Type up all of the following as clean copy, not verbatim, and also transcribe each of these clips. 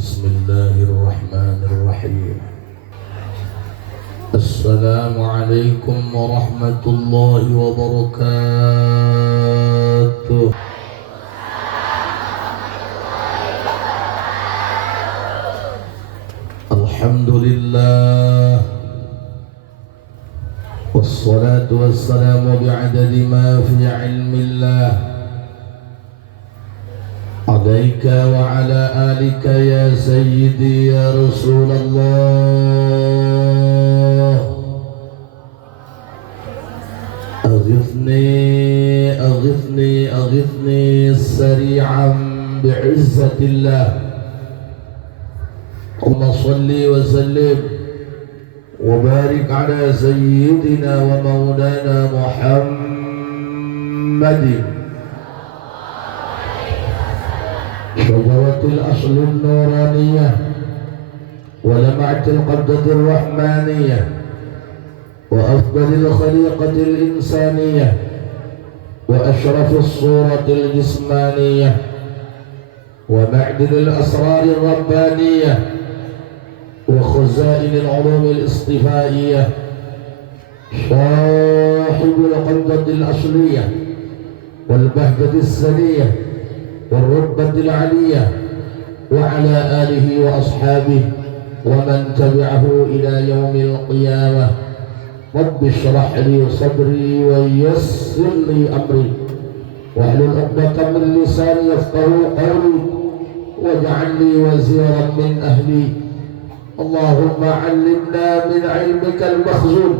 بسم الله الرحمن الرحيم. السلام عليكم ورحمة الله وبركاته. الحمد لله والصلاة والسلام بعدد ما في علم الله عليك وعلى آلك يا سيدي يا رسول الله. أغثني أغثني أغثني سريعا بعزة الله. اللهم صل وسلم وبارك على سيدنا ومولانا محمد شجرة الأصل النورانية ولمعة القبضة الرحمانية وأفضل الخليقة الإنسانية وأشرف الصورة الجسمانية ومعدن الأسرار الربانية وخزائن العلوم الاصطفائية صاحب القبضة الأصلية والبهجة السنية والرتبة العلية وعلى آله وأصحابه ومن تبعه إلى يوم القيامة. رب اشرح لي صدري ويسر لي أمري واحلل عقدة من لساني يفقهوا قولي واجعل لي وزيرا من أهلي. اللهم علمنا من علمك المخزون.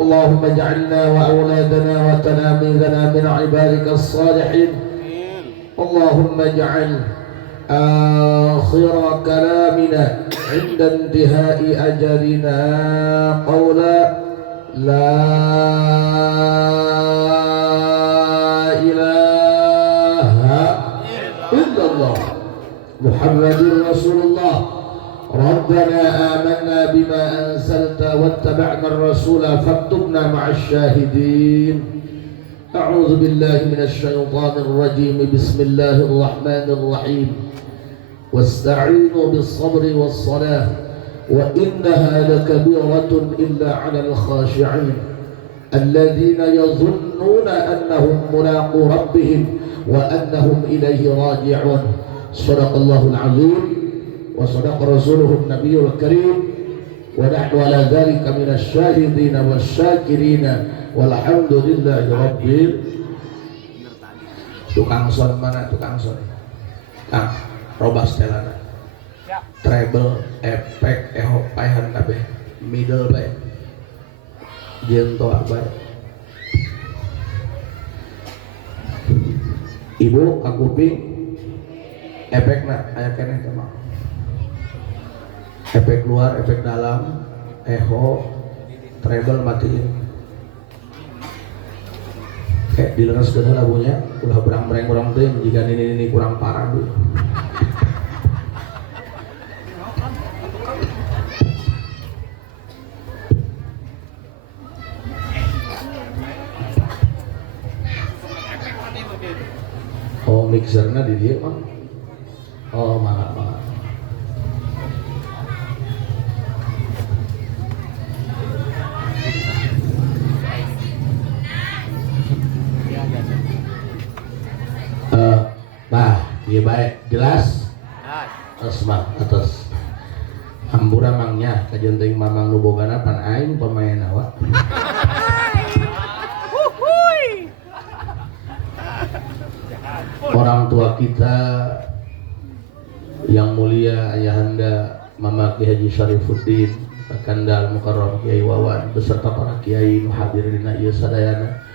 اللهم اجعلنا وأولادنا وتلاميذنا من عبادك الصالحين. اللهم اجعل آخر كلامنا عند انتهاء أجلنا قولا لا إله إلا الله محمد رسول الله. ربنا آمنا بما أنزلت واتبعنا الرسول فاكتبنا مع الشاهدين. أعوذ بالله من الشيطان الرجيم. بسم الله الرحمن الرحيم. واستعينوا بالصبر والصلاة وإنها لكبيرة إلا على الخاشعين الذين يظنون أنهم ملاقو ربهم وأنهم إليه راجعون. صدق الله العظيم وصدق رسوله النبي الكريم ونحن على ذلك من الشاهدين والشاكرين walhamdulillahi rabbil. Tukang son mana tukang son? Kang robas telana. Treble efek paehan kabeh. Middle bae. Jeung toa bae. Ibu ka kuping efekna aya keneh teh mah. Efek luar, efek dalam, echo, treble matiin. Kayak dileres ke lagunya udah berang-berang kurang tuh jika ini kurang parah dulu. Oh mixernya di dia kan? Oh maaf. Iya baik, jelas? Asma atas hambura mangnya kajenting mamang nubogana pan aing pemain awak. Orang tua kita yang mulia ayahanda Mama Ki Haji Syarifuddin Kakanda Al-Mukarram Kiai Wawan beserta para kiai nu hadirin ieu sadayana.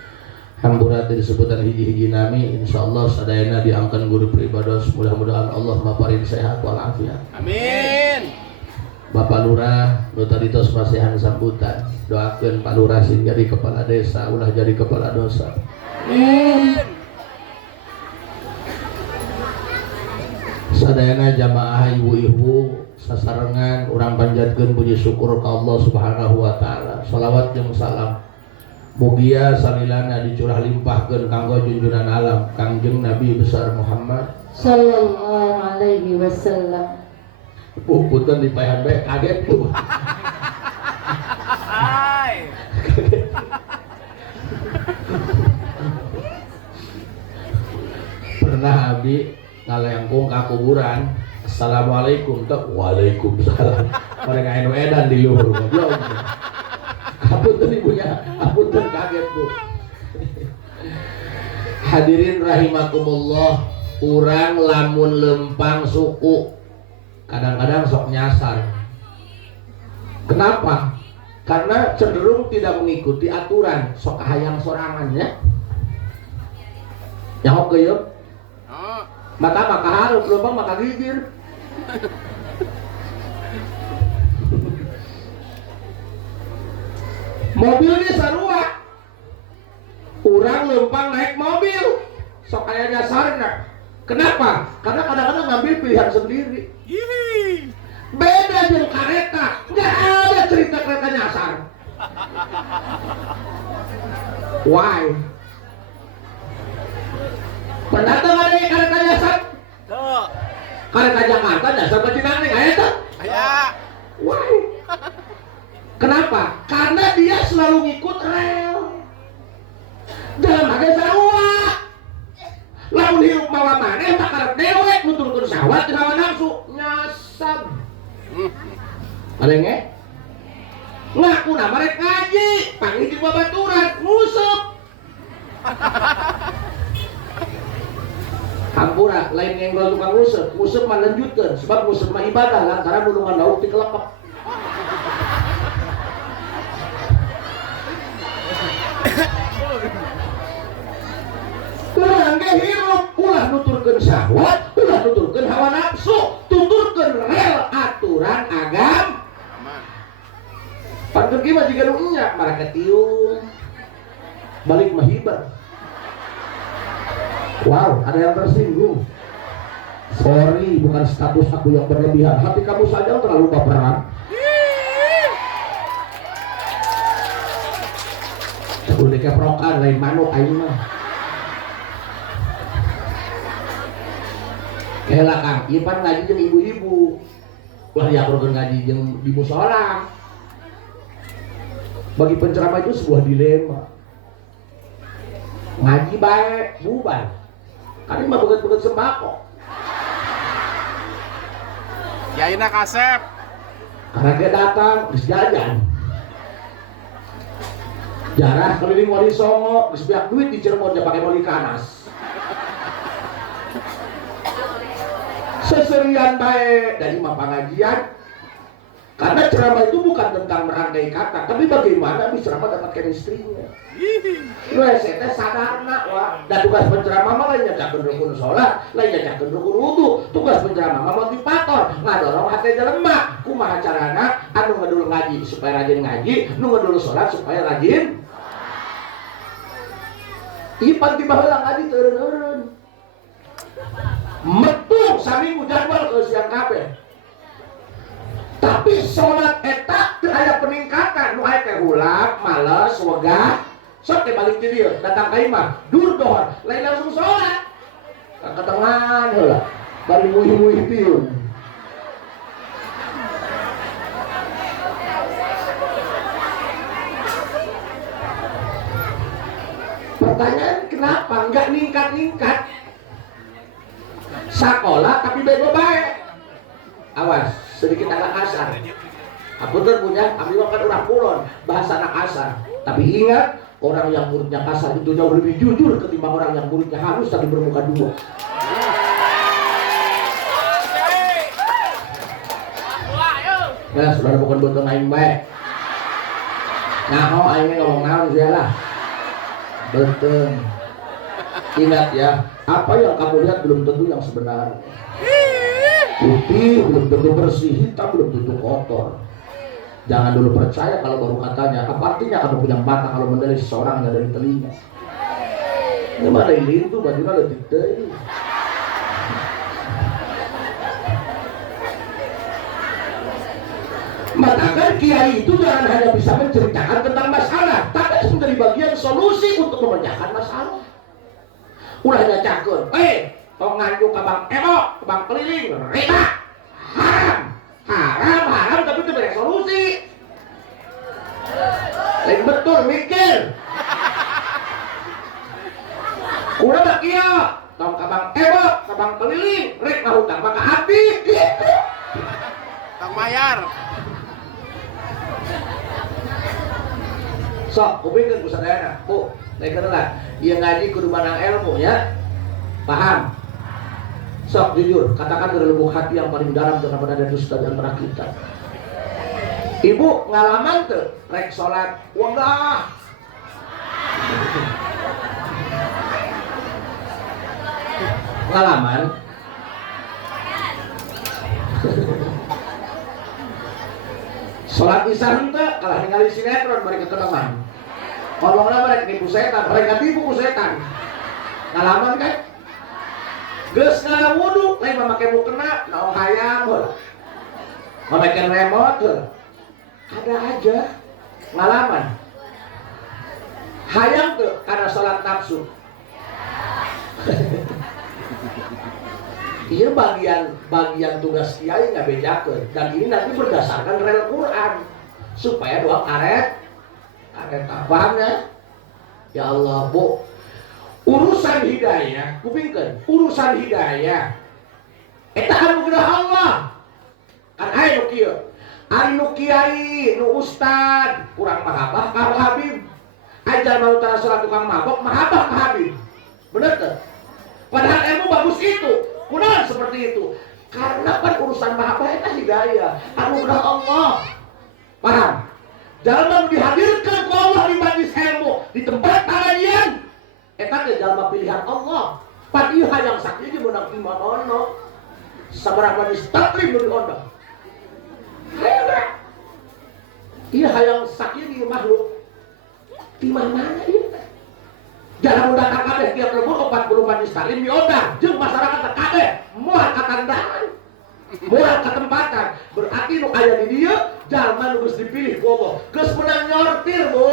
Hampura disebutkan hiji-hiji nami, insyaallah sadayana diangkat guru pribados. Mudah-mudahan Allah maparin sehat walafiat. Amin. Bapak Lurah nu tadi tos masihan sambutan, doakeun Pak Lurah sing jadi kepala desa ulah jadi kepala dosa. Amin. Sadayana jamaah ibu-ibu sasarengan urang panjatkeun puji syukur ka Allah Subhanahu wa taala. Shalawat jeung salam mugia salilana dicurah limpahkeun kanggo junjunan alam Kangjeng Nabi besar Muhammad sallallahu alaihi wasallam. Punten di PHB kaget tuh. Pernah abi ngalengkung ke kuburan. Assalamualaikum tuh. Waalaikumsalam. Mereka anu edan di luhur goblok. Apunten ibunya, apunten kaget bu. Hadirin rahimakumullah, urang lamun lempang suku kadang-kadang sok nyasar. Kenapa? Karena cenderung tidak mengikuti aturan, sok hayang sorangannya. Yang oke yuk. Maka harus lempang maka gigir. Mobil ini sarua, orang lempang naik mobil, sok kayak nyasarnya. Kenapa? Karena kadang-kadang ngambil pilihan sendiri. Beda dengan kereta, nggak ada cerita kereta nyasar. Why? Pernah tuh ada kereta nyasar? Kereta Jakarta nyasar ke Cinangning, ayo tuh? Why? Kenapa? Karena dia selalu ngikut rel. Dalam harga sarua. Lalu hirup mawa maneh tak karep dewek nuturkeun sawat teu hawa nafsu nyasar. Ada nge? Ngaku nama rek ngaji, panggil di babaturan, ngusep. Hampura, lain yang gak tukang ngusep mah lanjutkeun, sebab ngusep mah ibadah lantaran nulungan lauk ti kelepek. Urang ge hirup, ulah nuturkeun syahwat, ulah nuturkeun hawa nafsu, tuturkeun rel aturan agama. Pantun kieu mah jiga nu enya, maraka tiung. Balik mah hibar. Wow, ada yang tersinggung. Sorry, bukan status aku yang berlebihan. Hati kamu saja terlalu baperan. Udah keprokan lain manuk aing mah. Kela Kang, ieu pan ngaji jeung ibu-ibu. Ulah diaturkeun ngaji jeung di mushola. Bagi penceramah itu sebuah dilema. Ngaji baik, bubar. Kan mah beget-beget sembako. Yaina kasep. Karena dia datang, geus jajan. Jarah keliling Wali Songo, geus biak duit di Cirebon pakai Wali Kanas. Seserian baik dari mah pengajian. Karena ceramah itu bukan tentang merangkai kata, tapi bagaimana bisa ceramah dapatkan istrinya. Lu saya sadarna wah, dan tugas penceramah mah lain nyacakeun rukun salat, lain nyacakeun rukun wudu. Tugas penceramah mah motivator, ngadorong hate jelema. Kumaha carana anu ngedul ngaji supaya rajin ngaji, nu ngedul salat supaya rajin. Ipan ti baheula ngaji teu eureun-eureun. Metu saminggu jadwal ke siang kabeh. Tapi sholat eta teu aya peningkatan, nu aya teh hulak, males, wegah, sok teh balik ti dieu, datang ka imah, dur dohor, lain langsung sholat. Ka ketengan heula, bari muih-muih piun. Pertanyaan kenapa enggak ningkat-ningkat? Sakola tapi bego bae. Awas, sedikit agak kasar. Apunten punya, kami kan orang kulon, bahasa anak kasar. Tapi ingat, orang yang muridnya kasar itu jauh lebih jujur ketimbang orang yang muridnya halus tapi bermuka dua. Ya, saudara bukan betul aing baik. Nah, aing ngomong naon sih lah. Betul. Ingat ya, apa yang kamu lihat belum tentu yang sebenarnya. Putih belum tentu bersih, hitam belum tentu kotor. Jangan dulu percaya kalau baru katanya. Apa artinya kamu punya mata kalau menilai seseorang nggak dari telinga? Ini mah ada itu, bajunya ada titik. Maka kiai itu jangan hanya bisa menceritakan tentang masalah, tapi menjadi bagian solusi untuk memecahkan masalah. Ulah nyacakeun, tong nganjuk ka Bang Emo, ke Bang Keliling, riba, haram tapi itu beresolusi. Lain betul mikir. Udah bak iya, tong ka Bang Emo, ke Bang Keliling, rek ngahutang maka habis gitu. Tang Mayar. Sok, kupingkeun ku sadayana. Bu, lain lah. Ieu ngaji kudu manang ilmu ya. Paham? Sok jujur, katakan dari lubuk hati yang paling dalam daripada ada dusta di antara kita. Ibu ngalaman tuh rek salat wegah. Ngalaman. Salat isya henteu kalah ningali sinetron bari kekenangan. Ngomongna barek nipu setan, barek tipu ku setan. Ngalaman kan? Geus ngana wudu, lain mamake mukena naon hayang heuh. Mamakeun remote heuh. Ada aja ngalaman. Hayang tuh karena salat nafsu. Iya bagian tugas kiai ngabejakeun dan ini nanti berdasarkan rel Quran supaya doa karet apanya ya Allah Bu urusan hidayah kupingkeun urusan hidayah eta anugerah Allah kan aya nu kieu ari nu kiai nu ustad kurang mahabah ka Habib ajar mau tara salat tukang mabok mahabah ka Habib bener teh padahal ilmu bagus itu kunaon seperti itu karena kan urusan mahabah eta hidayah anugerah Allah paham jalma dihadirkan ku Allah di majlis ilmu di tempat pengajian eta teh jalma pilihan Allah pan ieu hayang sakti ge meunang imanono sabaraha majlis taklim nu diondang hayang da ieu hayang sakti di makhluk di mana ieu teh jangan datang kabeh tiap lembur 40 majlis taklim diondang jeung masyarakat kabeh moal katandahan moal ketempatan berarti nu aya di dieu jalma nu geus dipilih ku Allah geus menang nyortir Bu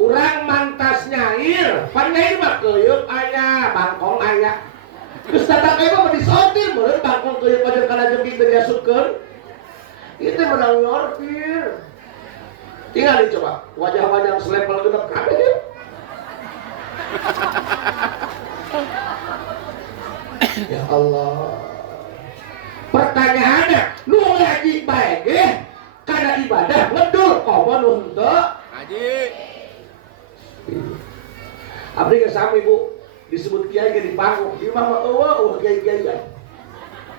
urang mantas nyair pan nyair mah keuyeuk aya bangkong aya geus datang ka mah disortir meureun bangkong keuyeuk pajar kana jengking teu diasupkeun ieu teh menang nyortir tinggal dicoba wajah-wajah selevel genep kabeh ieu ya Allah pertanyaannya nu ngaji bae ge kana ibadah ngedul komo nu henteu Haji. abdi ge sami Bu disebut kiai ge di panggung di mah eueuh kiai-kiai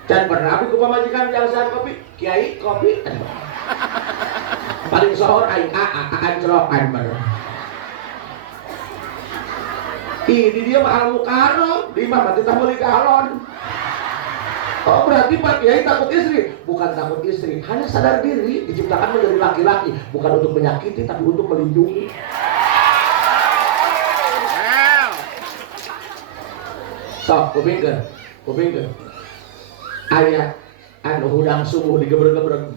can pernah abdi ku pamajikan biasaan kopi kiai kopi paling sohor aing akan cerokan bae di dia mah al-mukarram, di mah mati tak boleh galon. Oh berarti Pak Kiai takut istri? Bukan takut istri, hanya sadar diri diciptakan menjadi laki-laki, bukan untuk menyakiti tapi untuk melindungi. Sok, kupingkeun. Aya anu hudang subuh digebreg-gebreg.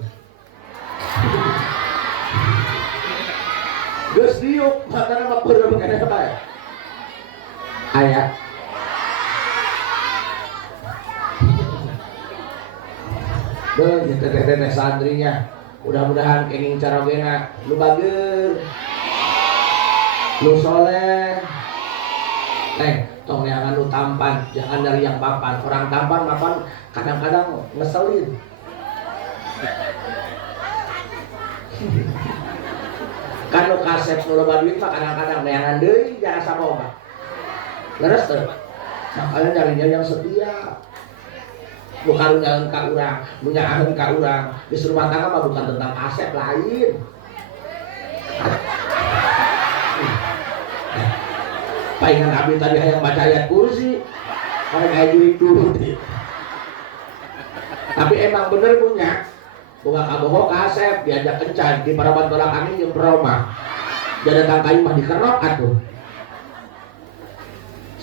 Geus diuk, matana mah peureum kana bae. Ayat teteh santrinya mudah-mudahan kenging carogena lu bager lu soleh tong neangan lu tampan jangan dari yang papan orang tampan mapan kadang-kadang ngeselin kan lu kasep nu loba duit mah kadang-kadang neangan deui jangan saboga leres tuh, makanya nyarinya yang setia bukan nyalain ka urang, munyahakeun ka urang di rumah tangga mah bukan tentang asep lain palingan abdi tadi hayang baca ayat kursi karena kayak jurik dulu tapi emang bener punya bukan kabohok asep diajak kencan di paraban tolak angin yang beroma jadi datang kayu mah dikerok atuh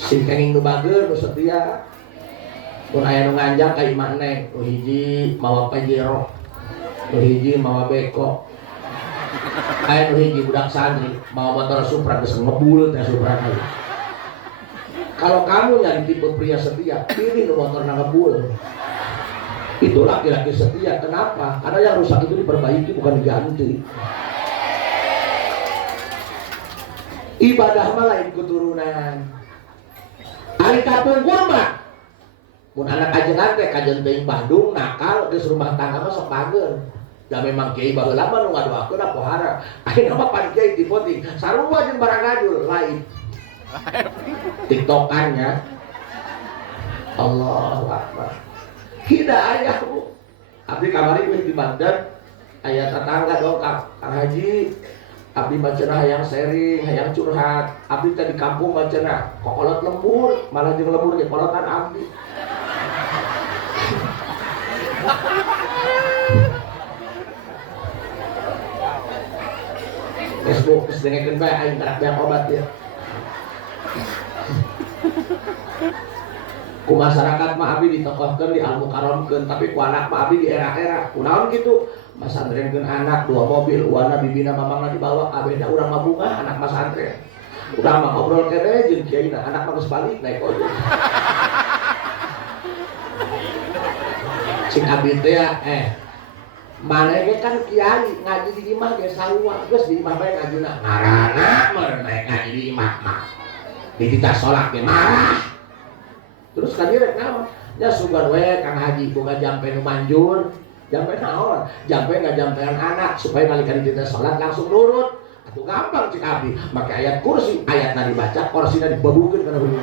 si kenging nu bager nu setia mun aya nu nganjak ka imah neng nu hiji mawa pajero nu hiji mawa beko aya nu hiji budak santri mawa motor Supra geus ngebul teh Supra teh Kalau kamu nyari tipe pria setia, pilih motor ngebul. Itu laki-laki setia. Kenapa? Karena yang rusak itu diperbaiki, bukan diganti. Ibadah mah lain keturunan. Ari katungkur mah mun anak ajengan teh kajen teuing Bandung nakal geus rumah tangga mah sok pager. Da memang kiai baheula mah nu ngadoakeun da pohara. Ayeuna mah pan kiai ti penting sarua jeung barang ngajul lain. TikTokannya. Allahu Akbar. Hidayah Bu. Abdi kamari geus di Banten aya tetangga dong Kang Haji. Abdi macana hayang sharing, hayang curhat. Abdi teh di kampung macana kokolot lembur, malah jeung lembur ge kolotan abdi. Facebook geus dengekeun bae aing karak beak obat ya. Ku masyarakat mah abdi ditokohkeun di almukarramkeun, tapi ku anak mah abdi di era-era. Kunaon kitu? Masantrenkeun anak 2 mobil, uana bibina mamangna dibawa, abeda urang mah bunga anak masantren. Urang mah ngobrol kene jeung kiaina, anak mah geus balik naik ojek. Cing abdi teh maneh kan kiai ngaji di imah ge sarua, geus di imah bae ngajina. Ngaranna meureun naik ngaji di imah mah. Ditita salat ge marah. Terus kan direk naon? Nya sugan we Kang Haji boga jampe nu manjur. Jampe naon? Jampe ngajampean anak supaya nalika ditita salat langsung nurut. Atuh gampang cik abdi. Make ayat kursi, ayatna dibaca, kursina dibabukeun kana beuneu.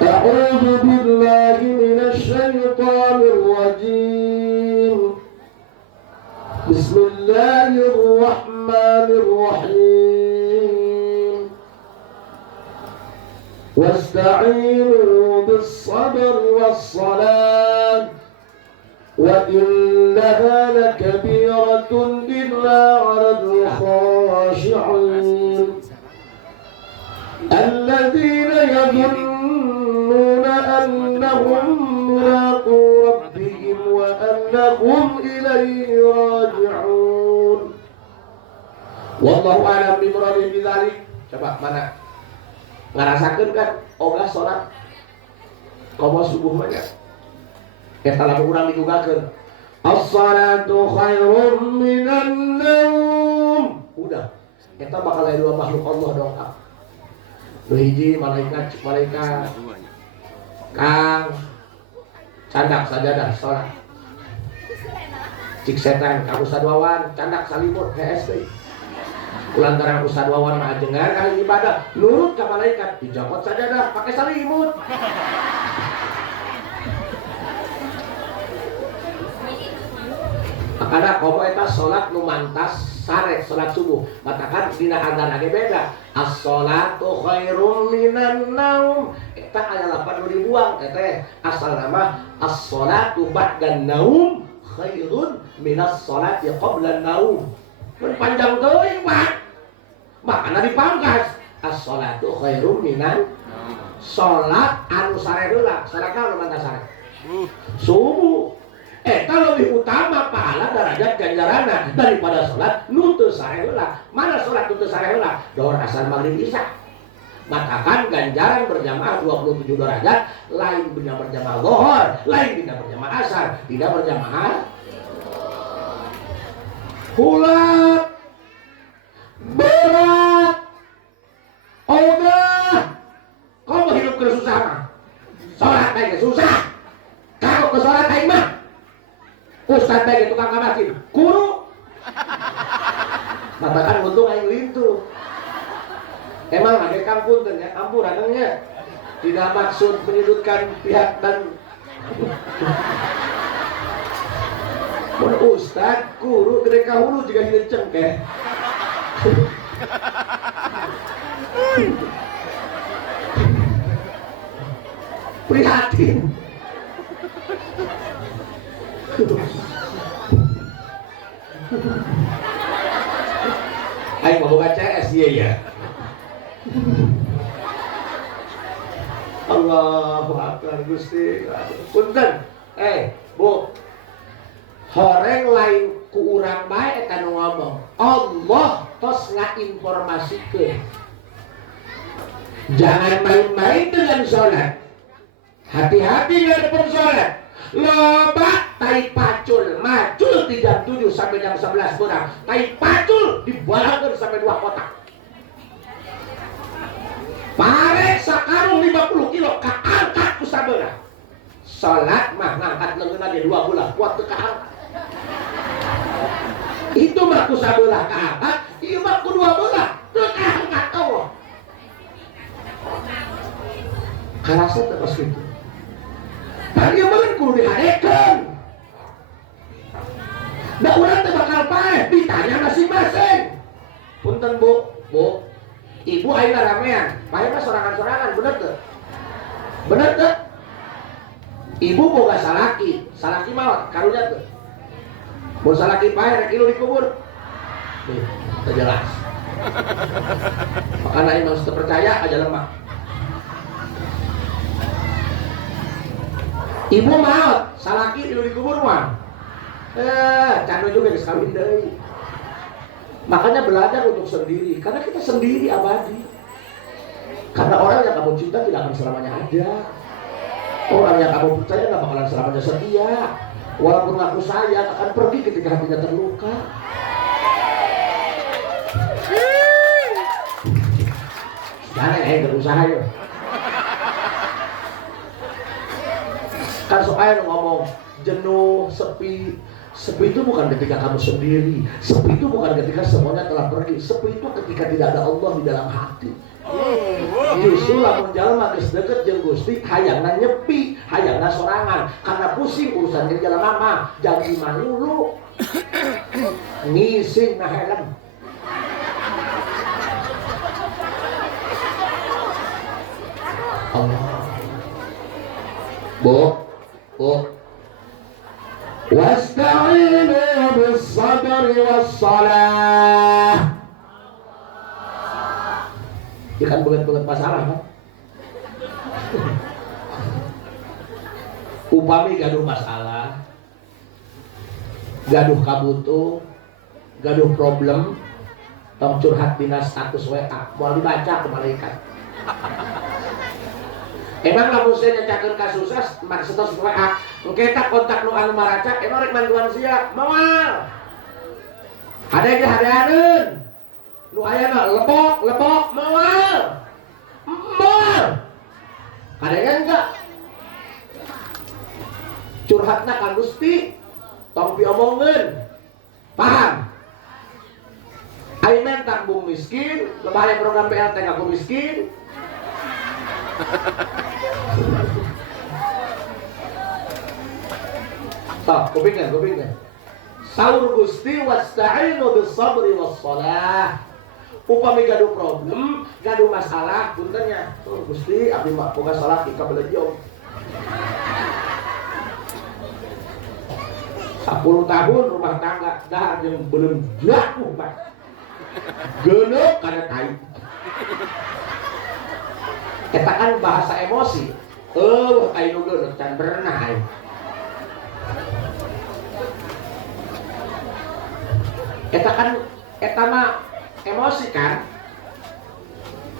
A'udzu billahi minasy syaithanir rajim. Bismillahirrahmanirrahim. Wasta'inu bis-sabri was-salah wa innaha lakabiratun illa 'alal khashi'in alladzina yadhunnuna annahum mulaqu rabbihim wa annahum ilayhi raji'un. Wallahu a'lam bimuradihi bidzalik. Coba mana ngarasakeun kan ogah salat qomo subuh mah nya eta lamun urang digugakeun as-salatu khairum minan naum, udah eta bakal aya 2 makhluk Allah doa. Nu hiji malaikat Kang candak sajadah salat. Cik setan ka Ustad Wawan candak salimut HSD. Kulantaran Ustad Wawan mah ajengan ahli ibadah, nurut ka malaikat, dijapot sajadah pakai salimut. Makana komo eta salat nu mantas sare salat subuh. Matakan dina adzan ge beda. As-shalatu khairum minan naum. Eta aya 8 ribuan teh. Asal nama as-shalatu ba'dan naum khairun minas shalati qablan naum. Mun panjang teuing Pak. Makana dipangkas as-shalatu khairum minan salat anu sare heula. Salat anu mantas sare? Subuh. Eta lebih utama pahala derajat ganjaranna daripada salat nu teu sare heula. Mana salat nu teu sare heula? Dohor asar maghrib isya. Matakan ganjaran berjamaah 27 derajat, lain bina berjamaah zuhur, lain bina berjamaah asar, tidak berjamaah. Hulak berat ogah kamu hidup ke susah mah sholat aja susah kalau ke sholat aja mah ustad aja tukang ngabasin guru matakan untung aing lintu emang ada kampung ya ampun adanya tidak maksud menyudutkan pihak dan mun ustad guru gede kahulu juga hidup cengkeh prihatin. Ayo mau buka CS ya. Allahu Akbar Gusti. Punten. Bu. Horeng lain ku urang bae eta nu ngomong. Allah tos ngainformasikeun. Jangan main-main dengan sholat. Hati-hati ngadepin sholat. Loba tai pacul, macul di jam 7 sampai jam 11 kurang. Tai pacul dibalangkeun sampai 2 kotak. Pare sakarung 50 kilo kaangkat ku sabeula. Sholat mah ngangkat leungeunna di 2 bulan kuat teu kaangkat. Itu mah ku sabeula kaangkat, ieu mah ku 2 bulan teu kaangkat Allah. Karasa teu pas kitu. Tadi meureun kudu dihadekeun. Da urang teh bakal paeh ditanya masing-masing. Punten Bu, Ibu ayeuna ramean, paeh mah sorangan-sorangan, bener teu? Bener teu? Ibu boga salaki maot karunya teu? Mun salaki paeh rek ilu dikubur. Nih, teu jelas. Makana imam teu percaya aja lemah. Ibu maot, salaki ilu dikubur mah. Candu juga geus kawin deui. Makanya belajar untuk sendiri, karena kita sendiri abadi. Karena orang yang kamu cinta tidak akan selamanya ada. Orang yang kamu percaya gak bakalan selamanya setia. Walaupun aku sayang akan pergi ketika hatinya terluka. Jangan berusaha ya. Kan soalnya ngomong jenuh, sepi. Sepi itu bukan ketika kamu sendiri. Sepi itu bukan ketika semuanya telah pergi. Sepi itu ketika tidak ada Allah di dalam hati. Justru lamun jalma geus deukeut jeung Gusti hayangna nyepi, hayangna sorangan. Karena pusing urusan jeung jalma mah, janji mah lulu. Ngising na helm. Allah. Bu. Wasta'inu bis-sabri was-salah. Ikan banget masalah kan? Upami gaduh masalah, gaduh kabutuh, gaduh problem, tong curhat dina status WA, mau dibaca ke malaikat. Emang lamun saya nyacakeun kasusah status WA, engke tak kontak nu anu maraca, emang rek bantuan sia, moal. Ada ge hadeaneun. Nu aya mah lebok moal. Ada yang enggak? Curhatna ka Gusti, tong piomongkeun. Paham? Ayeuna tanggung miskin, lebah program BLT ngaku miskin. Tak, kupingkan. Saur Gusti wasta'inu bis-sabri was-salah. Upami gaduh problem, gaduh masalah, puntennya. Saur Gusti abdi mah boga salah di kabelejong. 10 tahun rumah tangga dah yang belum laku, Pak. Geuneuh kana tai. Eta kan bahasa emosi. Tai nu geuneuh can berenah ai. Eta mah emosi kan.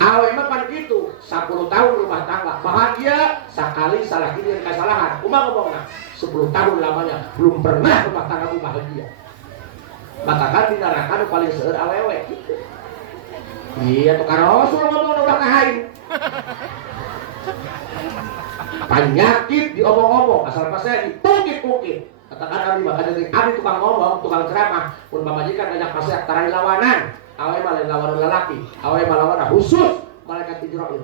Awe mah pan kitu, 10 tahun rumah tangga bahagia sakali salah ini yang kesalahan. Kumaha ngomongna? 10 tahun lamanya belum pernah rumah tangga bahagia. Maka kan di neraka nu paling seueur awewe gitu. Iya tuh karo Rasul ngomong udah kahain. Penyakit diomong-omong asal pasnya dipungkit-pungkit. Katakan abdi maka dari abdi tukang ngomong, tukang ceramah, pun pamajikan banyak pasnya tarani lawanan. Awe mah lawan lelaki, awe mah lawan khusus malaikat Jibril.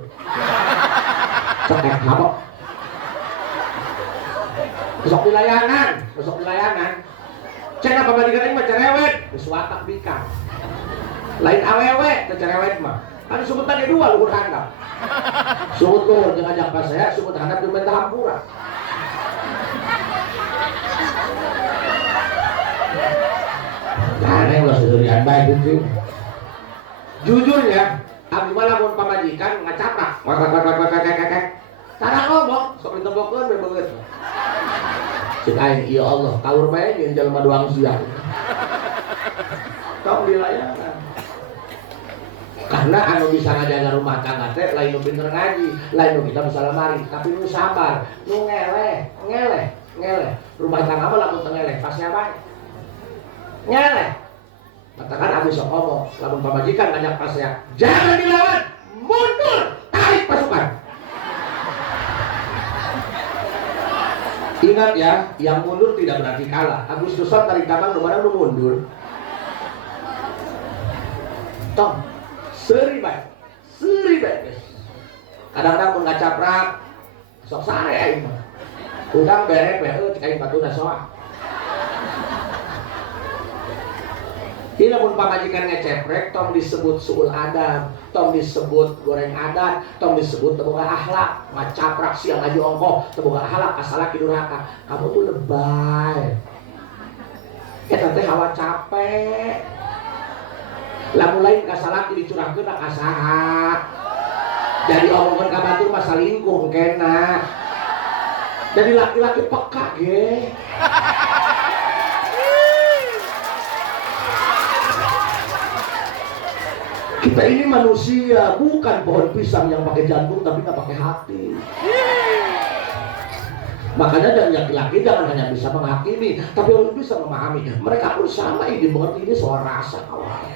Cekek mabok. Besok dilayanan. Cenah pamajikan aing mah cerewet, geus watak bika. Lain awewe, teu cerewet mah. Kan sebutan ge dua luhur handap. Sumut luhur jeung ajak pas saya, sumut handap jeung mentah hampura. Karena ulah sedurian baik itu. Jujur ya, abdi mah lamun pamajikan ngacaprak. Cara ngomong sok ditembokkeun we beungeut. Cek aing ya Allah, kaur bae jeung jelema doang siang. Tong dilayanan. karena anu bisa ngajaga rumah tangga teh lain nu pinter ngaji, lain nu kita bisa lemari, tapi nu sabar, nu ngeleh. Rumah tangga mah lamun teu ngeleh pasti apa? Ngeleh. Katakan abis sok ngomong, lamun pamajikan ngajak pasnya, jangan dilawan, mundur, tarik pasukan. Ingat ya, yang mundur tidak berarti kalah. Agustusan tarik kamang nu mana nu mundur. Tong, seri baik guys. Kadang-kadang pun ngacaprak, sok sare aing mah. Udang bere cek aing batuna soa. Ini pun pamajikan ngeceprek, tong disebut suul adab, tong disebut goreng adat, tong disebut teboga akhlak, ngacaprak siang ngaji ongkoh, teboga akhlak, asalaki durhaka. Kamu tuh lebay. Eta teh hawa capek. Lamun lain kasalaki dicurahkeun ka saha. Jadi omongan ka batur mah salingkuh kena. Jadi laki-laki peka ge. Kita ini manusia, bukan pohon pisang yang pakai jantung tapi nggak pakai hati. Makanya dari laki-laki jangan hanya bisa menghakimi, tapi harus bisa memahami. Mereka pun sama ini mengerti ini soal rasa kawan.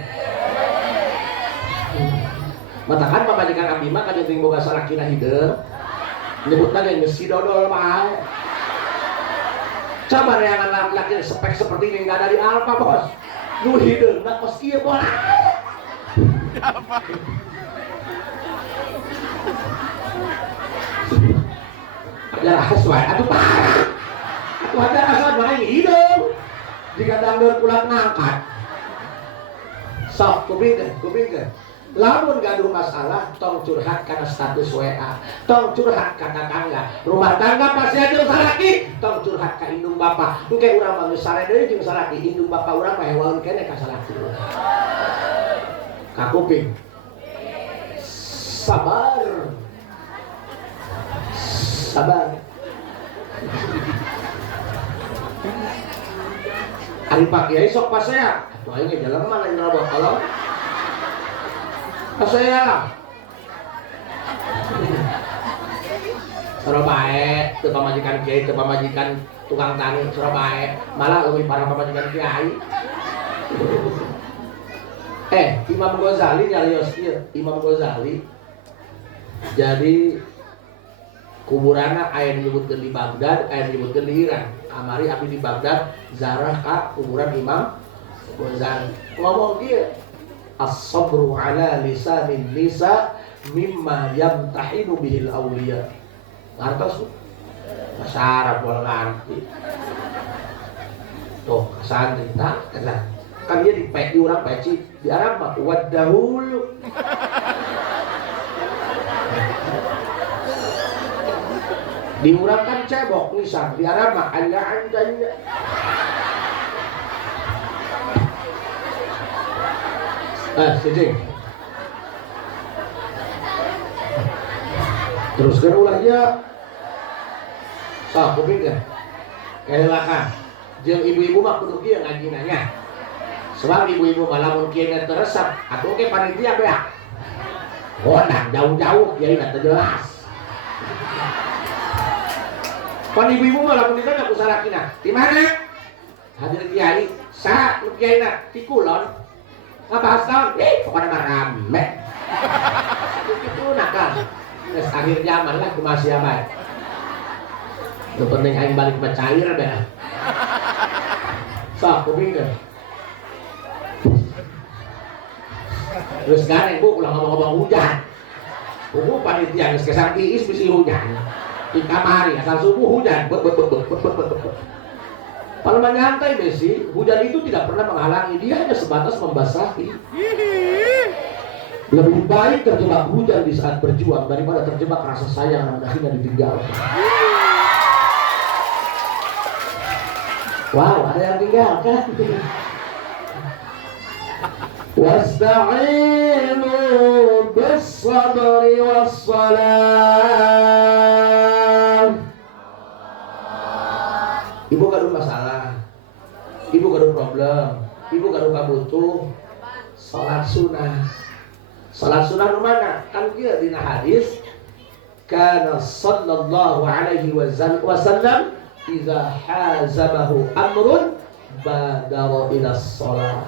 Matakan pamajikan abdi mah kan yang boga salakina hideung. Nyebutna ge geus si dodol mah. Coba yang laki-laki spek seperti ini enggak ada di Alfa, Bos. Nu hideungna kos kieu bola. Ajar asas wae atuh parah. Atuh ajar asas wae hideung. Jika dangdeur pulang ngangkat. Sok kupikeun. Lamun gaduh masalah, tong curhat karena status WA, tong curhat ka tetangga, rumah tangga pasti aja salaki, tong curhat ka indung bapak. Engke urang mah geus sare deui jeung salaki, indung bapak urang mah hewaeun keneh ka salaki. Ka kuping. Sabar. Ari Pak Kiai sok pasea. Atuh aing ge jalan mah lain robot kolong. Pasea. Surabae, teu pamajikan kiai, teu pamajikan tukang tani, Surabae, malah leuwih parah pamajikan kiai. Imam Ghazali nyarios ieu, Imam Ghazali. Jadi kuburanna aya disebutkeun di Baghdad, aya disebutkeun di Iran. Amari abdi di Baghdad zarah ka kuburan Imam Ghazali. Ngomong kieu, as-sabru ala lisanin nisa mimma yamtahinu bihil awliya. Ngartos bahasa Arab wala ngarti. Tuh, kasantri tak kena. Kan dia di urang peci di Arab mah wadahul. Di urang kan cebok nisan, di Arab mah anja. Sejeng. Teruskan ulahnya. Sok kuping kan. Kelelakan. Jeung ibu-ibu mah kudu kieu ngajinanya. Sebab ibu-ibu mah lamun kieu teresep, atuh ke panitia beak. Wonang jauh-jauh kiai teh jelas. Pan ibu-ibu mah lamun ditanya ku salakina, "Di mana?" Hadir kiai, "Saha nu kiaina?" "Di Kulon." Ngabahas naon? Pokoknya mah rame. Itu nakal. Geus akhir zaman lah kumaha sia bae. Nu penting aing balik mah cair beah. Sok kupingkeun. Terus gareng Bu ulah ngomong-ngomong hujan. Buku panitia geus kesang tiis bisi hujan. Di kamari asal subuh hujan. Kalau menyantai besi, hujan itu tidak pernah menghalangi, dia hanya sebatas membasahi. Lebih baik terjebak hujan di saat berjuang daripada terjebak rasa sayang dan akhirnya ditinggal. Wow, ada yang tinggal kan? Wasta'inu bis-sabri was-salam. Ibu gaduh masalah, ibu gaduh problem, ibu gaduh kabutuh, sholat sunnah. Salat sunah nu mana? Kan kieu dina hadis kana sallallahu alaihi wasallam idza hazabahu amrun badara ila shalah.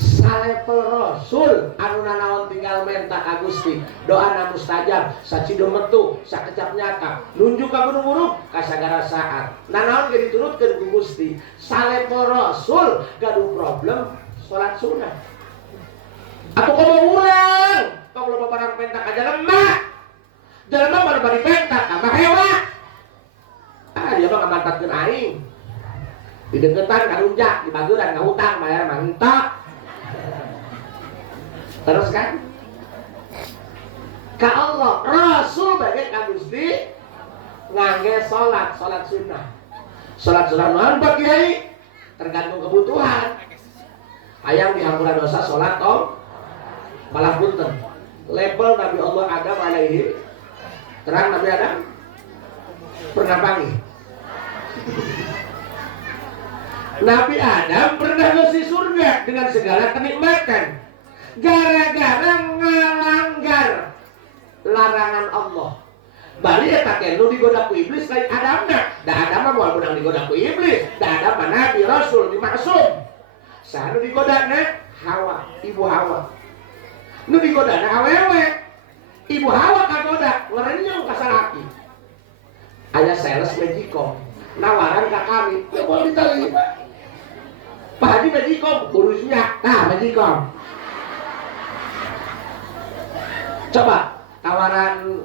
Salepel Rasul anu nanaon tinggal menta ka Gusti, doana mustajab, sacido metu, sakecap nyakap, nunjuk ka gunung-gunung ka sagara saat. Nanaon ge diturutkeun ku Gusti. Salepel Rasul gaduh problem salat sunah. Atuh komo urang, tong loba barang penta ka jelema. Jelema baru bari penta ka mah hewa. Dia mah ngamantatkeun aing. Di deketan karunjak, di baguran ngahutang bayar mantap. Terus kan? Ka Allah, Rasul bage ka Gusti ngangge salat sunnah. Salat sunnah naon Pak Kiai? Tergantung kebutuhan. Hayang dihampura dosa salat tong malah punten. Level Nabi Allah Adam alaihi terang Nabi Adam pernah panggil. Nabi Adam pernah masuk surga dengan segala kenikmatan gara-gara ngalanggar larangan Allah. Bali eta kenu digoda ku iblis lain Adamna. Da Adam mah moal beunang digoda ku iblis, da Adam mah nabi rasul dimaksum. Saha nu digodana? Hawa, ibu Hawa. Nu digodana awewe. Ibu Hawa kagoda ngeurenyong ka salaki. Aya sales Magicom nawaran ka kami, teu moal diterima. Pak Haji Magicom urusnya, nah Magicom. Coba tawaran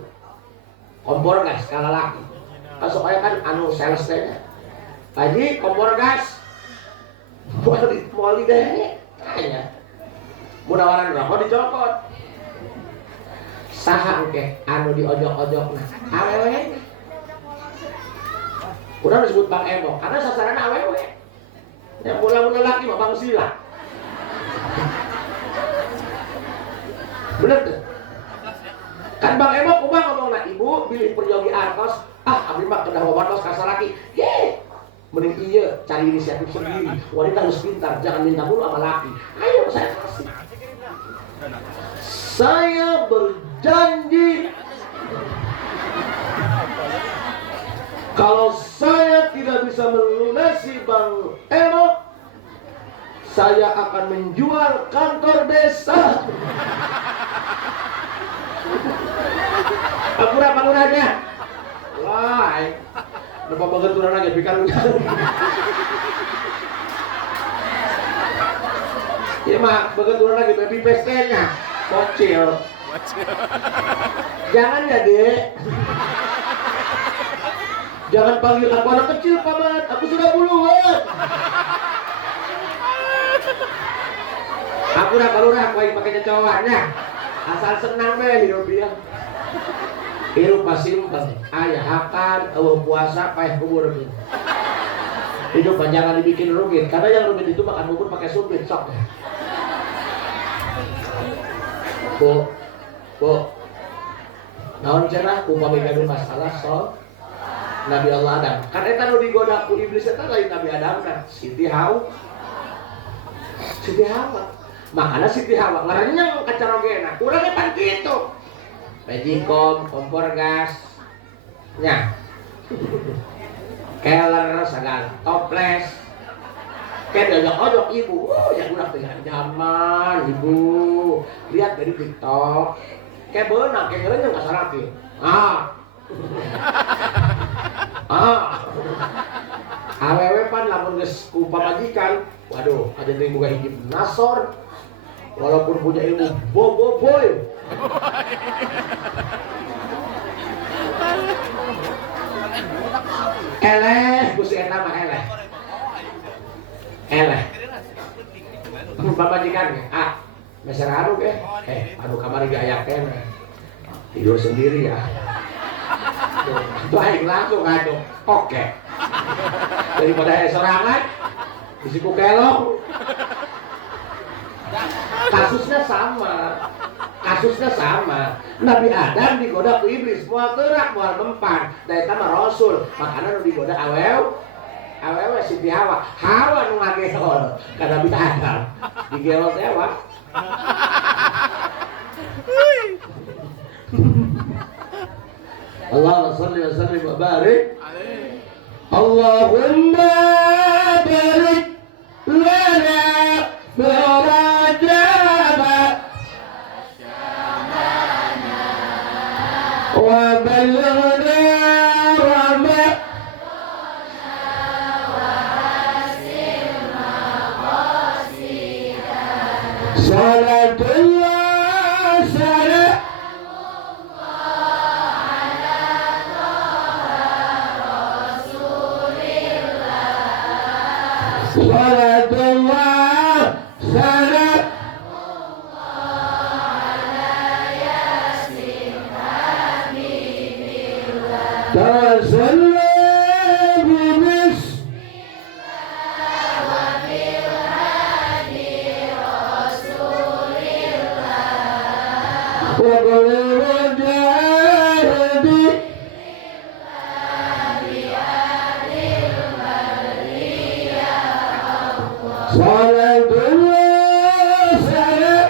kompor gas kalau laki. Supaya kan anu sales teh. Haji kompor gas. Moal di deh. Tanya. Mudawaran rokok dicopot. Saha engke anu diojok-ojokna? Awewe. Udah disebut Bang Emo karena sasaran awewe. Yang bola-bola laki mah Bang Sila. Bener tuh. Kan Bang Emo kumaha ngomongna, ibu pilih peryogi artos, abdi mah kedah wawatos ka salaki. Ye. Mending ieu cari inisiatif sendiri. Wanita harus pintar, jangan minta mulu sama laki. Ayo saya kasih. Saya berjanji kalau saya tidak bisa melunasi Bang Emo, saya akan menjual kantor desa. Apura bangun aja. Wah, lupa bangeturan lagi pikir. Iya mah, bangeturan lagi baby face-nya. Bocil. Jangan ya, Dek. Jangan panggil aku anak kecil, Paman. Aku sudah puluhan. Aku udah kalurah, aku yang pakai cowoknya. Asal senang deh hidup dia. Hidup pasti simpel. Ayah akan, puasa, payah kubur gitu. Hidup jangan dibikin rumit. Karena yang rumit itu makan bubur pakai sumpit, sok ya. Bu, naon cenah upami gaduh masalah soal Nabi Allah Adam. Karena eta nu digoda ku iblis eta lain Nabi Adam kan. Siti Hawa. Makanya Siti Hawa ngarenyang ka carogena. Urang ge pan kitu. Magicom, kompor gas. Nya. Keler sagala, toples. Kayak diojok-ojok ibu, yang udah dengan zaman ibu. Lihat dari TikTok. Kayak benar, kayak ngerenyang kasar lagi. Awewe pan lamun geus ku pamajikan, waduh, ada yang buka hiji nasor. Walaupun punya ilmu boy. Eleh, Gusti eta mah eleh. Pamajikan ge, meser anu ge. Anu kamari ge aya keneh. Tidur sendiri ya. Baik langsung aduh. Oke. Daripada sorangan disiku kelong. Kasusnya sama. Nabi Adam digoda ku iblis, moal teurak, moal mempan. Da eta mah rasul, makana nu digoda awewe Siti Hawa. Hawa nu ngageol ka Nabi Adam. Digeol teh wa. Allahumma shalli wa sallim wa barik. Allahumma barik lana fi Rajab wa balighna Ramadan salatullah salam salatullah salam tasallam bis wa qul jahdi salatullah salam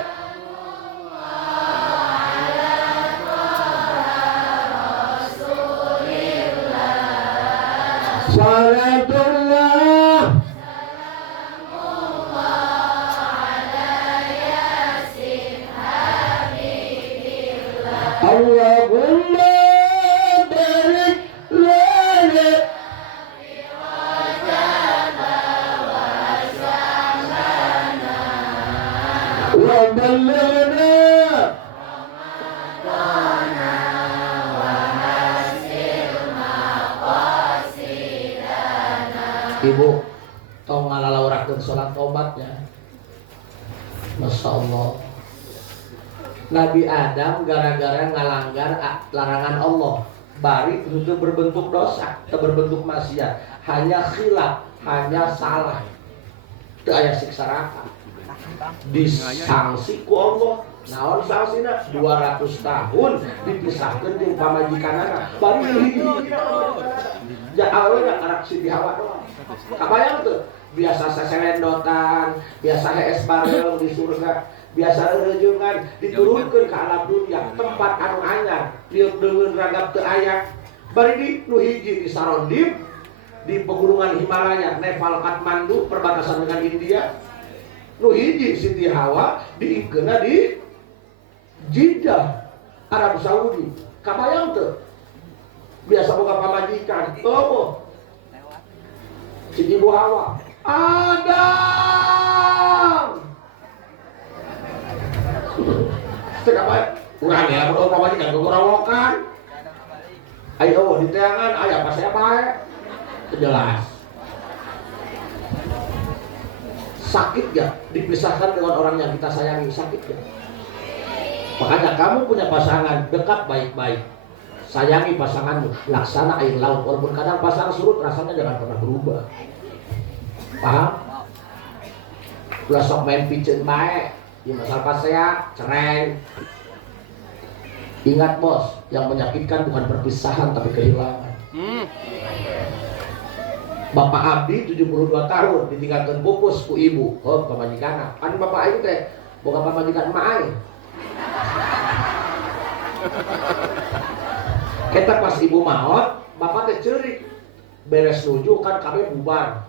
salatullah Allahumma barik lana wa balighna Ibu tong ngalalaurakeun salat tobatnya. Masya Allah. Nabi Adam gara-gara ngalanggar larangan Allah, bari itu berbentuk dosa, itu berbentuk maksiat, hanya khilaf, hanya salah. Itu aya siksa neraka. Disangsi ku Allah. Naon sangsina 200 tahun dipisahkeun jeung pamajikanana. Bari hiji. Ja awalna anak Siti Hawa doang. Kabayang tuh, biasa saselendotan, biasa hees bareng di surga, biasa reujungan diturunkeun ka alam dunia, tempat anu anyar, liuk deungeun ragap teu aya. Bari di nu hiji di Sarondip, di pegunungan Himalaya, Nepal, Kathmandu, perbatasan dengan India. Nu hiji Siti Hawa diikeuna di Jeddah, Arab Saudi. Kabayang tuh, biasa boga pamajikan, oh si Ibu Hawa, Adam. Sekarang kurang ya, kalau pamajikan kegorowokan. Ayo di teangan, ayah apa saya pakai? Jelas. Sakit gak dipisahkan dengan orang yang kita sayangi? Sakit gak? Makanya kamu punya pasangan, dekat baik-baik, sayangi pasanganmu, laksana air laut. Walaupun kadang pasangan surut, rasanya jangan pernah berubah. Paham? Ulah sok main piceun bae, di masalah pasea, cerai. Ingat bos, yang menyakitkan bukan perpisahan tapi kehilangan. Bapak Abdi 72 tahun ditinggalkan pupus ku ibu, oh pamajikan. Kan bapak aing teh boga pamajikan emak aing. Kita pas ibu maot, bapak teh ceurik. Beres nuju kan kabeh bubar.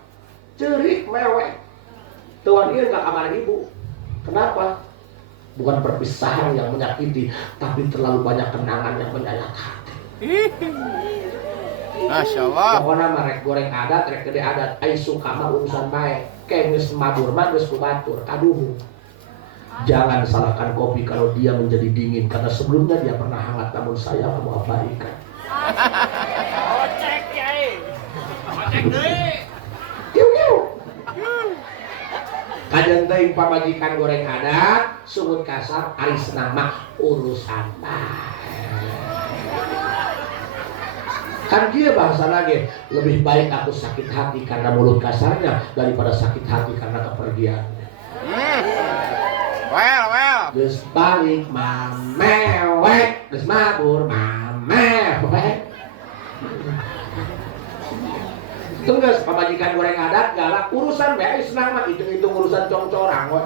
Ceurik mewek. Tuan ieu ka kamar ibu. Kenapa? Bukan perpisahan yang menyakiti, tapi terlalu banyak kenangan yang menyayat hati. Masya Allah. Pokoknya marek goreng adat, rek gede adat. Ai suka mah urusan bae. Kayak geus mabur mah geus kubatur. Aduh. Jangan salahkan kopi kalau dia menjadi dingin, karena sebelumnya dia pernah hangat, namun saya kamu abaikan. Ocek Kiai. Ocek deui. Kiu. Kajen teuing pamajikan goreng adat, sungut kasar, ari senang mah urusan bae. Kan dia bahasa lagi, lebih baik aku sakit hati karena mulut kasarnya daripada sakit hati karena kepergiannya. Well. Geus balik mamewek, geus mabur mamewek. Tunggas pamajikan goreng adat galak urusan bae senang mah hitung-hitung urusan congcorang we.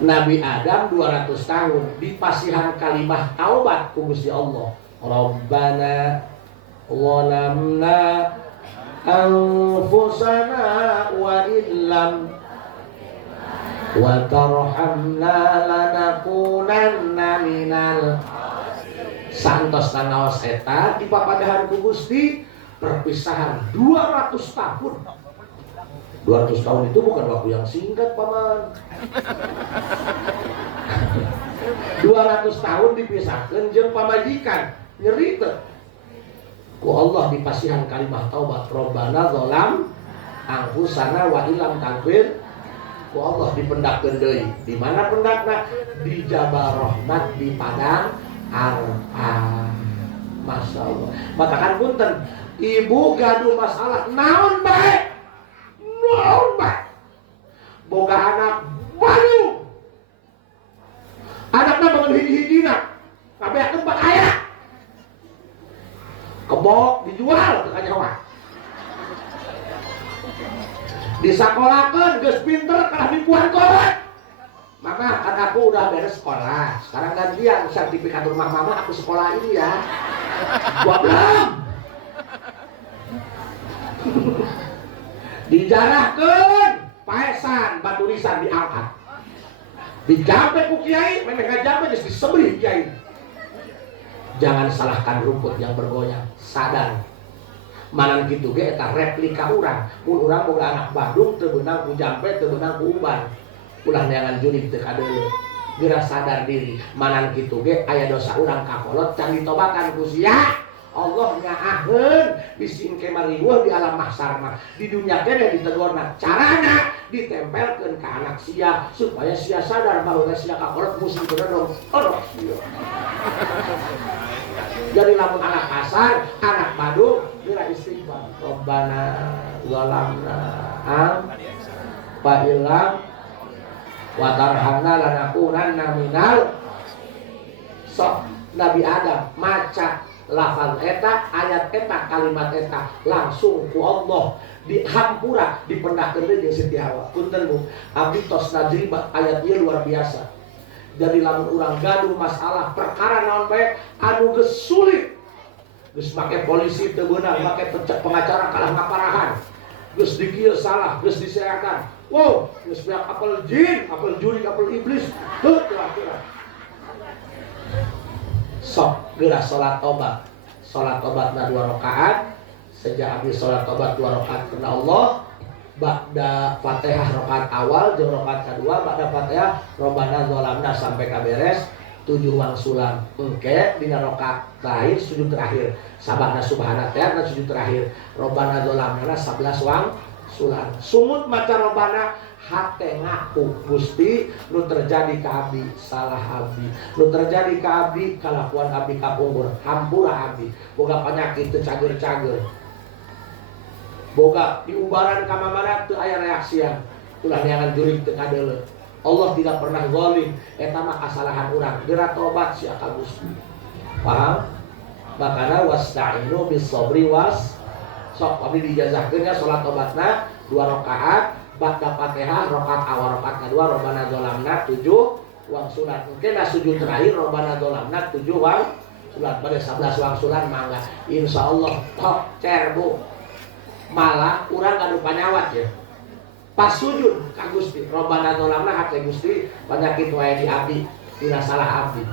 Nabi Adam 200 tahun dipasihan kalimah taubat ku Gusti Allah. Rabbana zalamna anfusana wa illam wa tarhamna lanakunanna minal santos nanaos eta dipapadahan ku Gusti perpisahan 200 tahun. 200 tahun itu bukan waktu yang singkat paman. 200 tahun dipisahkan jeung pamajikan nyeri teh. Ku Allah dipasihan kalimah taubat Rabbana zalam anfusana wa ilam takfir. Ku Allah dipendakkeun deui. Di mana pendakna? Di Jabal Rahmat di Padang Arafah. Masya Allah. Matakan punten, ibu gaduh masalah naon bae. Naon bae. Boga anak baru. Anakna bangun hidi-hidina. Kabeh tempat aya. Kebok dijual ke kanyawa. Disakolahkeun geus pinter kalah nipuan korek. Mama, kan aku udah beres sekolah. Sekarang gantian sertifikat rumah mama aku sekolah ini ya. Gua belum. Dijarahkeun paesan batu nisan diangkat. Dijampe ku kiai, memang ngajampe geus disembelih kiai. Jangan salahkan rumput yang bergoyang, sadar. Manan kitu ge eta replika urang. Mun urang boga anak Bandung teu beunang ku jampe, teu beunang ku uban. Ulah neangan jurig teu kadeuleu. Geura sadar diri. Manan kitu ge aya dosa urang kakolot can ditobatan ku sia. Allah nyaaheun bisi engke mariweuh di alam mahsyar mah. Di dunya kene ditegurna. Carana ditempelkeun ka anak sia supaya sia sadar bahwa sia kakolot musti bener orok sia. Jadi lamun anak kasar, anak Bandung, geura istighfar. Rabbana zalamna fa illam wa tarhamna lanakunanna minal sok Nabi Adam maca lafal eta ayat eta kalimat eta langsung ku Allah dihampura dipendahkeun deui jeung Siti Hawa. Punten Bu, abdi tos najribat ayat ieu luar biasa. Jadi lamun urang gaduh masalah perkara naon bae anu geus sulit. Geus make polisi teu beunang, make pengacara kalah ngaparahan. Geus dikieu salah, geus diseakan. Wow, geus beak apel jin, apel juri, apel iblis. Teu kira-kira. Sok geura salat tobat. Salat tobatna 2 rakaat. Sejak habis salat tobat 2 rakaat karena Allah. Ba'da Fatihah rakaat awal jeung rakaat kedua ba'da Fatihah Rabbana zalamna sampai kaberes 7 wangsulan. Engke dina rakaat terakhir sujud terakhir. Sabana subhana teh na sujud terakhir. Rabbana zalamna 11 wangsulan. Sumut maca Rabbana hate ngaku Gusti nu terjadi ka abdi salah abdi. Nu terjadi ka abdi kalakuan abdi kapungkur. Hampura abdi. Boga penyakit teu cager-cager. Boga diubaran ka mamana teu aya reaksian. Ulah neangan jurig teu kadeuleu. Allah tidak pernah zalim. Eta mah kasalahan urang. Geura tobat sia ka Gusti. Paham? Makana wasta'inu bis sabri was sok abdi dijazahkeun nya salat tobatna 2 rakaat ba'da Fatihah rakaat awal rakaat kedua Rabbana zalamna 7 wangsulan. Engke na sujud terakhir Rabbana zalamna 7 wangsulan. Bade 11 wangsulan mangga. Insyaallah tok cer Bu. Malah urang ngadu panyawat ya. Pas sujud ka Gusti, Rabbana zalamna hate Gusti panyakit wae di abdi, dina salah abdi.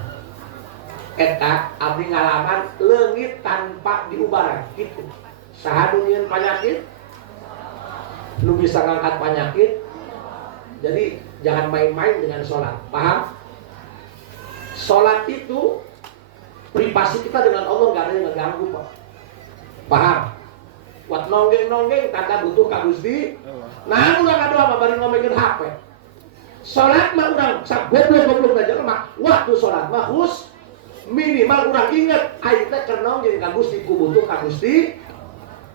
Eta abdi ngalaman leungit tanpa diubaran kitu. Saha nyieun panyakit? Lu bisa ngangkat penyakit. Jadi jangan main-main dengan sholat. Paham? Sholat itu privasi kita dengan Allah nggak ada yang ngeganggu Pak. Paham? Buat nonggeng-nonggeng tanda butuh ka Gusti. Nah, urang adu apa bari ngomongin HP. Salat mah urang sak goblok-goblok belajar mah waktu salat mah minimal urang inget aya teh keur nonggeng ka Gusti ku butuh ka Gusti.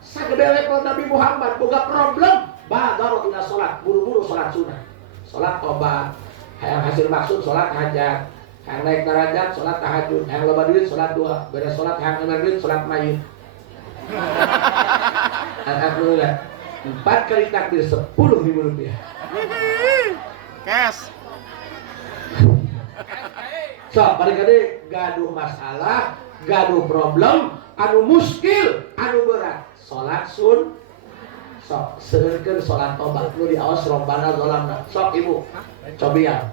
Sagede level Nabi Muhammad boga problem badar ila salat, buru-buru salat sunah. Salat tobat, hayang hasil maksud salat hajat, hayang naik derajat salat tahajud, hayang loba duit salat dua, beres salat hayang ngemer duit salat mayit. Alhamdulillah 4 kali takbir 10.000 rupiah. Cash. So, balik kade gaduh masalah, gaduh problem, anu muskil, anu berat. Salat sun, sok seurkeun salat tobat nu diaos robbana zalamna. Sok ibu, cobian.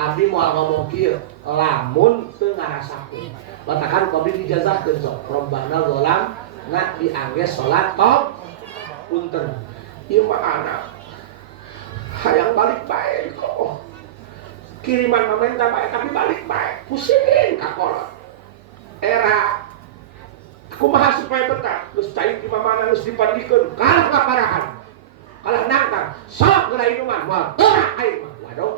Abdi moal ngomong kieu, lamun teu ngarasakeun. Batakan kobi dijazahkeun sok robbana zalamna diangge salat tobat. Punten. Ieu mah anak. Hayang balik bae kok. Kiriman meminta baik tapi balik baik pusing kakolot era aku mah supaya betah terus cair di mana harus dipandikeun kalah kaparahan kalah nangkar sok geura inuman moal teurak aing mah waduh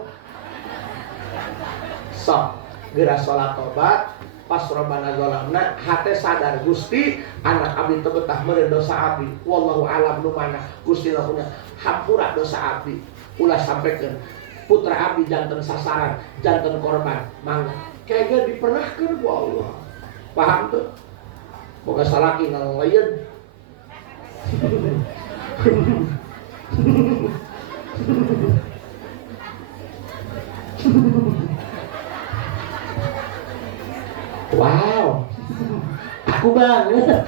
sok geura salat tobat pas robbana zalamna hate sadar Gusti anak abdi teu betah meureun dosa abdi wallahu alam nu mana Gusti lamunnya hampura dosa abdi ulah sampaikeun putra abdi janten sasaran, janten korban, mangga. Kayaknya dipernahkan ku Allah. Paham tuh? Boga salaki ngalayan. Wow. Aku banget.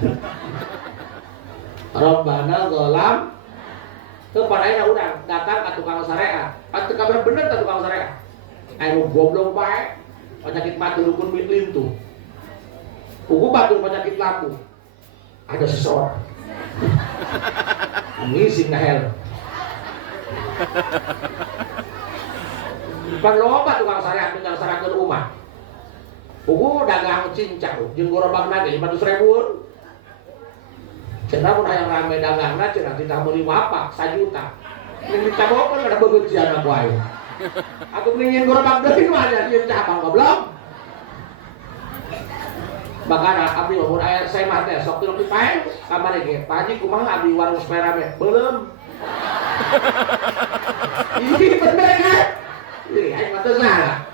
Robbana zalam tuh padahal udang datang ke tukang syariat, atau kabar bener ke tukang syariat. Ayo goblok baik, penyakit mati rukun mitlin tuh. Kuku batur penyakit lampu. Ada seseorang ngisi ngahel. Pan loba tukang syariat dengan syariat umat. Kuku dagang cincau, jeung gorobag nage 500.000. Cenah mun hayang rame dagangna cenah kita meuli wapak 1 juta. Ning dicabokeun ada bebeutian aku ae. Atuh ningin gorobag deui mah nya ieu cabang goblok. Makana abdi mun aya saya mah teh sok tiluk dipae kamari ge. Pak Haji kumaha abdi warung sepeda mah? Beuleum. Ih bener kan? Ih aing mah teu salah.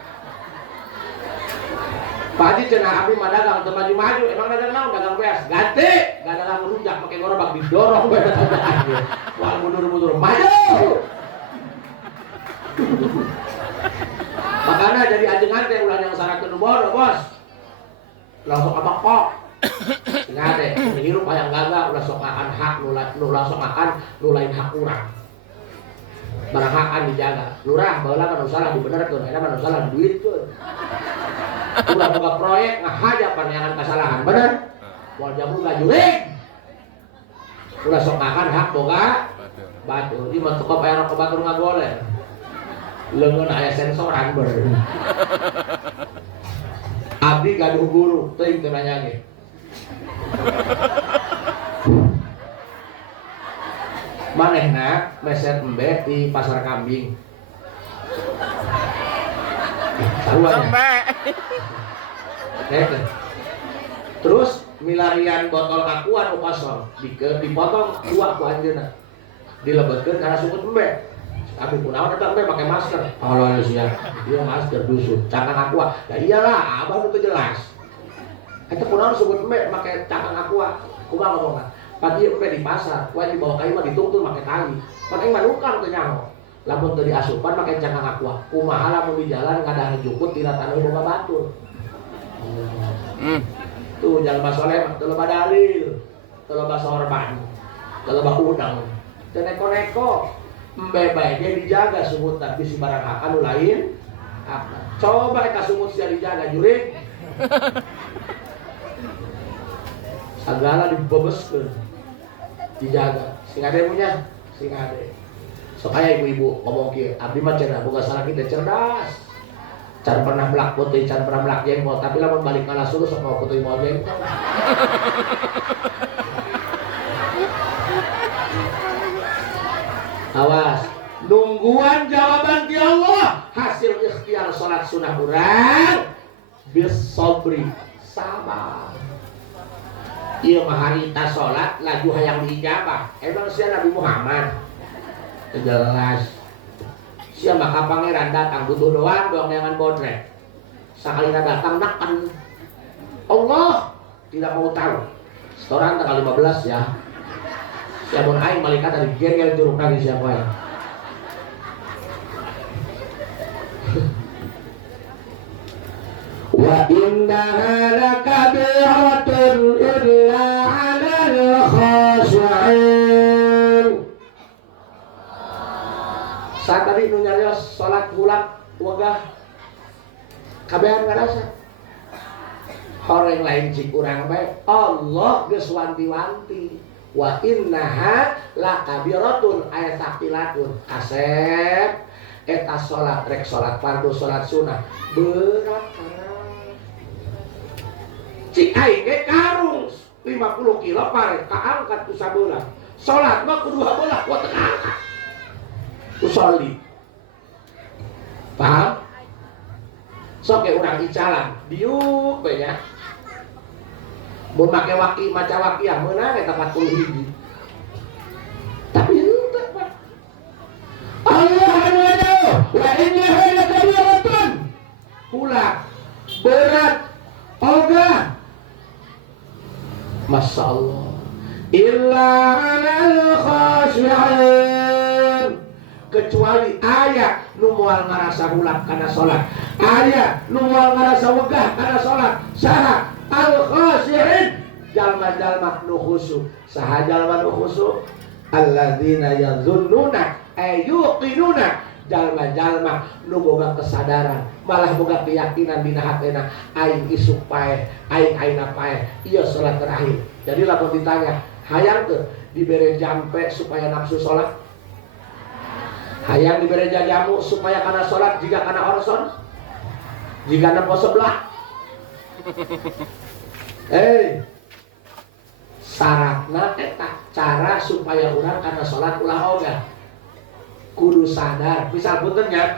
Pak Haji cenah abdi mah dagang teu maju-maju, emang dagang naon? Dagang beas. Ganti, gak dagang rujak make gorobak didorong bae dagang. Wah mundur-mundur maju. Makanya jadi ajengan teh ulah yang sarakeun bodoh, Bos. Langsung abak kok. Ingat deh, hirup hayang gagal ulah sok makan hak nu langsung makan nu lain hak urang. Barang hakan dijaga. Lurah baheula kan salah dibenerkeun, eta mah salah duitkeun. Udah boga proyek ngahaja panjangan kesalahan bener wal jamu gak jurig udah sok makan hak boga batur di mah toko bayar rokok batur ngagoler leungeun aya sensoran ber abdi gaduh guru teuing teu nanya ge manehna meset embe di pasar kambing sarua terus milarian botol aqua nu kosong dipotong dua ku anjeunna dilebetkeun kana sukut embe tapi kunaon eta embe make masker Allah sia ieu masker dusun cangkang aqua ya iyalah abah teu jelas eta kunaon sukut embe make cangkang aqua kumaha ngomongna pati embe di pasar wae dibawa ka imah ditungtun make tali pan aing mah nukang teu nyaho lamun teu diasupan make cangkang aqua kumaha lamun di jalan ngadang jukut tina taneuh boga batur. Tuh jalan masoleh teu loba dalil, teu loba sorban, teu loba udang, teu neko-neko. Embe bae ge dijaga sumutna bisi barang hak anu lain. Coba eta sumut sia dijaga jurig. Sagala dibebeskeun. Dijaga. Sing ade punya, sing ade. Sok aya ibu-ibu ngomong kieu, abdi mah cenah boga salaki teh cerdas. Can pernah melak putih, can pernah melak jengkol, tapi lamun balik ngalah suruh sok mau putih mau jengkol. Awas, nungguan jawaban di Allah hasil ikhtiar salat sunah urang bis sabri sabar. Ieu mah harita salat laju hayang diijabah. Emang sia Nabi Muhammad jelas siapa maka pangeran datang butuh doang dengan bodrek sekali datang nakan Allah tidak mau tahu setoran tanggal 15 ya siapa aing malaikat dari gengel curug lagi siapa ya wa innaha lakabiratun illa 'alal khashi'in. Saat tadi nu nyarios salat bulak wegah kabehan ngarasa orang lain cik urang bae Allah geus wanti-wanti wa innaha lakabiratun ayat taqilatun kasep eta salat rek salat fardu salat sunah berat karang cik aing ge karung 50 kilo pare kaangkat ku sabeula salat mah kudu habeula ku teu angkat ku soli paham sok ke urang icalan diuk we nya mun make waki maca wakiah meunang eta 41 tapi henteu Pak Allah wa innaha lakabiratun ulah berat ogah Masya Allah illa 'alal khashi'in kecuali ayat nu moal ngarasa bulak kana salat ayat nu moal ngarasa wegah kana salat saha al khashi'in jalma-jalma nu khusyuk saha jalma nu khusyuk alladzina yadzunnuna ayyuqinuna jalma-jalma nu boga kesadaran malah boga keyakinan dina hatena aing isuk pae aing aina pae ieu salat terakhir jadi lamun ditanya hayang teu dibere jampe supaya nafsu salat hayang diberi jamu supaya kana sholat jika kana orson jika kana pos sebelah syaratna eta cara supaya urang kana sholat ulah ogah kudu sadar misal punten nya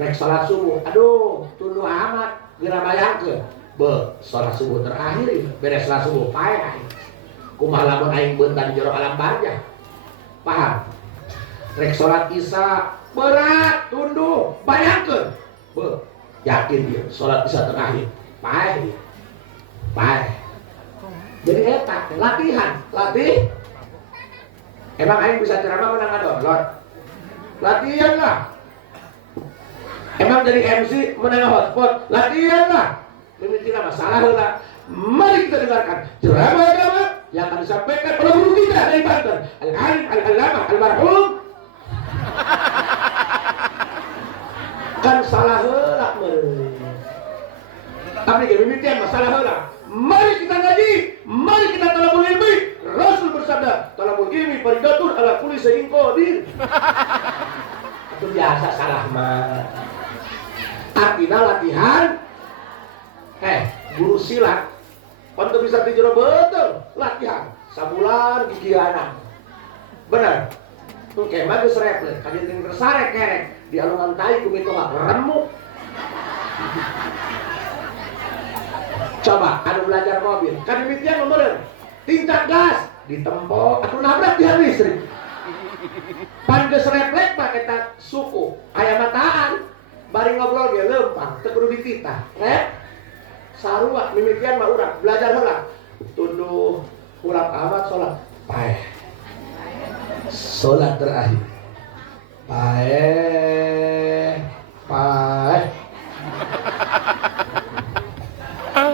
rek sholat subuh aduh tunduh amat geura bayangkeun be sholat subuh terakhir beres sholat subuh pae kumaha lamun aing beuntan jero alam barzah paham rek sholat isya berat tunduh bayangkeun be yakin dia sholat isya terakhir paeh jadi eta latihan emang aing bisa ceramah menang download latihan lah emang jadi MC menang hotspot latihan lah mimitina masalah heula mari kita dengarkan ceramah agama yang akan disampaikan oleh guru kita dari Banten al-alim al-allamah al-marhum kan salah heula meureun. Tapi ge mimitian masalah heula. Mari kita ngaji, mari kita talabul ilmi. Rasul bersabda, talabul ilmi faridatun ala kulli syai'in qadir. Itu biasa salah mah. Artinya latihan guru silat untuk bisa dijero betul latihan sabulan gigianan. Benar. Oke, bagus refleks. Kajian tinggal tersarek kerek di alungan tai kumitu gak remuk. Coba, anu belajar mobil, kan demikian nomor tingkat gas ditempok atau nabrak di listrik. Pan geus refleks pakai tak suku, aya mataan, bari ngobrol dia lempang, teu kudu dititah. Sarua demikian mah urang belajar heula. Tunduh urang amat salat. Paeh. Sholat terakhir paeh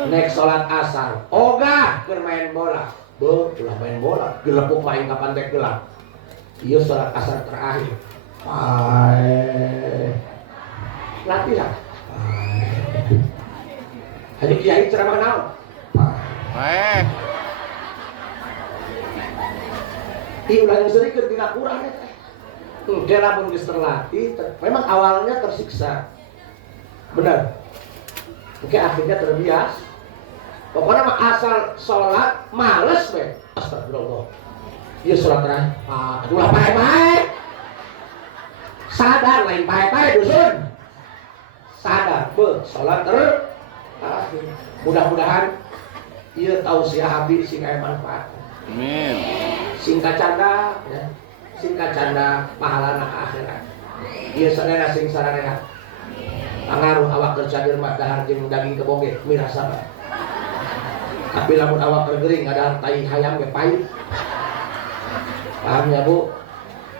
next sholat asar ogah bermain bola ulah main bola gelepuk main kapan teh gelap ieu sholat asar terakhir paeh latihan Haji Kiai ceramah naon paeh ulah sering ketika kurang engke lamun geus terlatih memang awalnya tersiksa benar engke akhirnya terbiasa pokoknya mah asal sholat males we astagfirullah ieu sholat terakhir aduh lah pae sadar lain pae dusun sadar be sholat terakhir mudah-mudahan ieu tausiah habib sing aya manfaat amin singkat canda ya singkat canda pahalana ka akhirat ieu sadaya sing sarareha pangaruh awak keur cadir mah dahar jeung daging keboge mirasa bae tapi lamun awak keur geuring ngadahar tai hayam ge pait paham ya Bu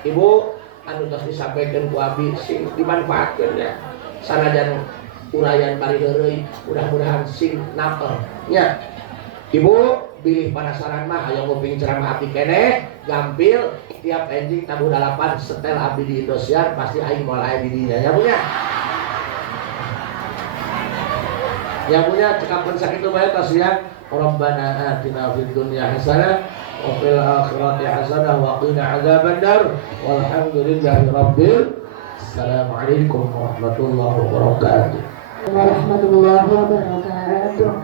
ibu anu tos disampaikeun ku abi sing dimanfaatkeun ya sanajan urayan bari heureuy mudah-mudahan sing naper nya. Ibu pilih penasaran mah aya nguping ceramah abdi keneh gampil tiap enjing tabuh dalapan setel abdi di Indosiar pasti aing moal aya di dinya ya punya. Ya punya cekapan sakitu bae tos ya. Rabbana atina fid dunya hasanah wa fil akhirati hasanah wa qina adzabannar walhamdulillahi rabbil. Assalamualaikum warahmatullahi wabarakatuh. Warahmatullahi wabarakatuh.